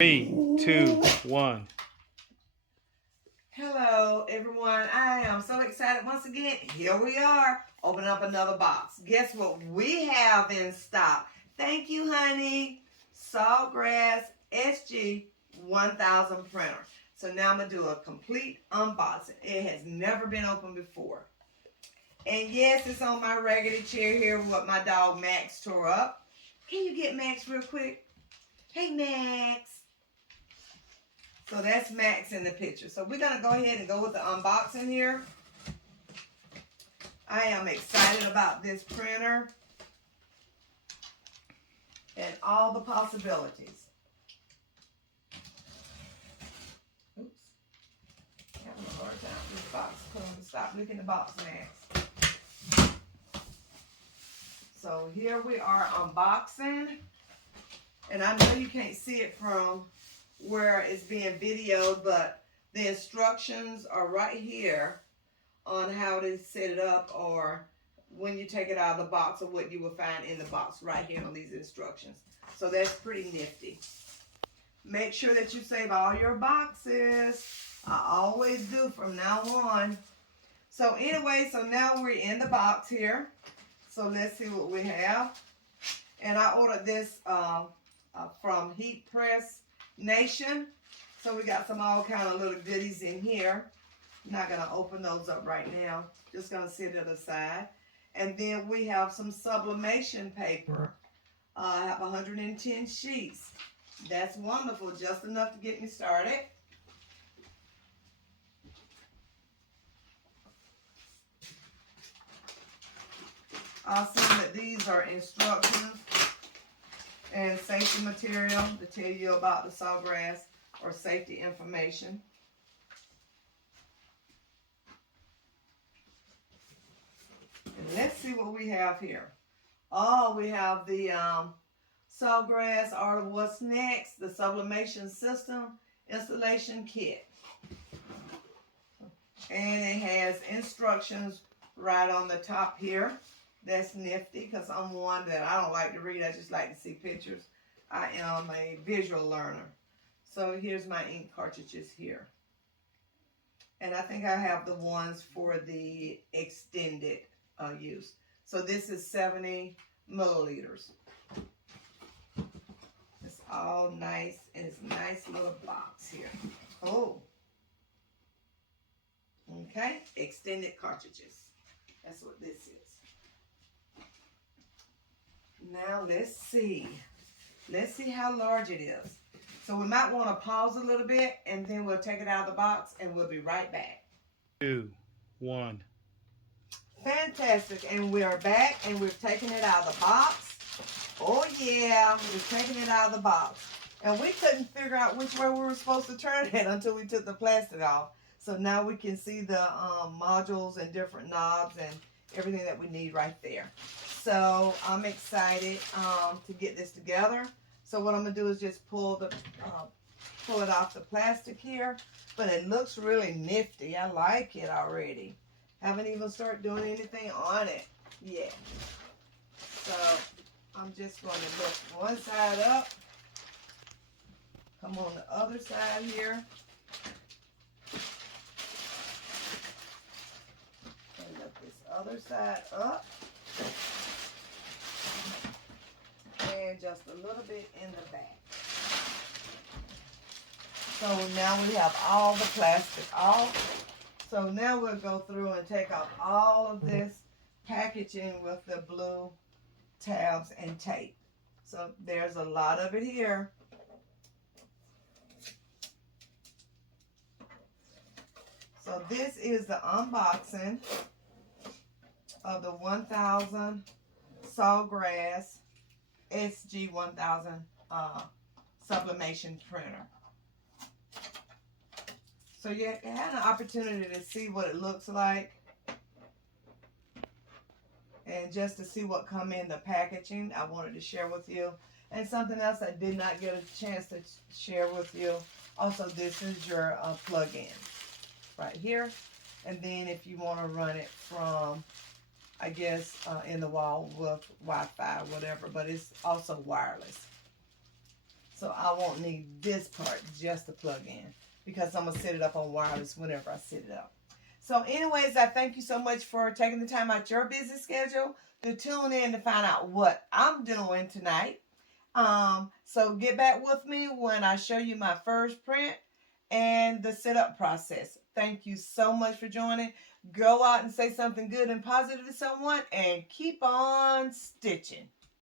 3, 2, 1. Hello everyone, I am so excited once again. Here we are, opening up another box. Guess what we have in stock? Thank you, honey. Sawgrass SG1000 printer. So now I'm going to do a complete unboxing. It has never been opened before. And yes, it's on my raggedy chair here, what my dog Max tore up. Can you get Max real quick? Hey, Max. So that's Max in the picture. So we're going to go ahead and go with the unboxing here. I am excited about this printer and all the possibilities. Oops. Having a hard time with this box. Stop licking the box, Max. So here we are unboxing. And I know you can't see it from where it's being videoed, but the instructions are right here on how to set it up, or when you take it out of the box, or what you will find in the box right here on these instructions. So that's pretty nifty. Make sure that you save all your boxes. I always do from now on. So anyway, so now we're in the box here. So let's see what we have. And I ordered this from Heat Press Nation. So we got some all kind of little goodies in here. I'm not going to open those up right now. Just going to sit it aside. And then we have some sublimation paper. I have 110 sheets. That's wonderful. Just enough to get me started. Awesome that these are instructions and safety material to tell you about the sawgrass or safety information. And let's see what we have here. Oh, we have the Sawgrass Art of What's Next, the sublimation system installation kit. And it has instructions right on the top here. That's nifty, because I'm one that I don't like to read. I just like to see pictures. I am a visual learner. So here's my ink cartridges here. And I think I have the ones for the extended use. So this is 70 milliliters. It's all nice, and it's a nice little box here. Oh. Okay, extended cartridges. That's what this is. Now let's see. Let's see how large it is. So we might want to pause a little bit, and then we'll take it out of the box, and we'll be right back. 2, 1. Fantastic. And we are back, and we've taken it out of the box. Oh yeah, we've taken it out of the box. And we couldn't figure out which way we were supposed to turn it until we took the plastic off. So now we can see the modules and different knobs and everything that we need right there. So I'm excited to get this together. So what I'm gonna do is just pull it off the plastic here. But it looks really nifty. I like it already. Haven't even started doing anything on it yet. So I'm just going to lift one side up. Come on the other side here. And lift this other side up. And just a little bit in the back. So now we have all the plastic off. So now we'll go through and take off all of this packaging with the blue tabs and tape. So there's a lot of it here. So this is the unboxing of the 1000 Sawgrass SG1000 sublimation printer. So you had an opportunity to see what it looks like, and just to see what come in the packaging, I wanted to share with you. And something else I did not get a chance to share with you. Also, this is your plug-in right here. And then if you want to run it from, I guess, in the wall with Wi-Fi or whatever, but it's also wireless. So I won't need this part just to plug in because I'm going to set it up on wireless whenever I set it up. So anyways, I thank you so much for taking the time out your busy schedule to tune in to find out what I'm doing tonight. So get back with me when I show you my first print and the setup process. Thank you so much for joining. Go out and say something good and positive to someone and keep on stitching.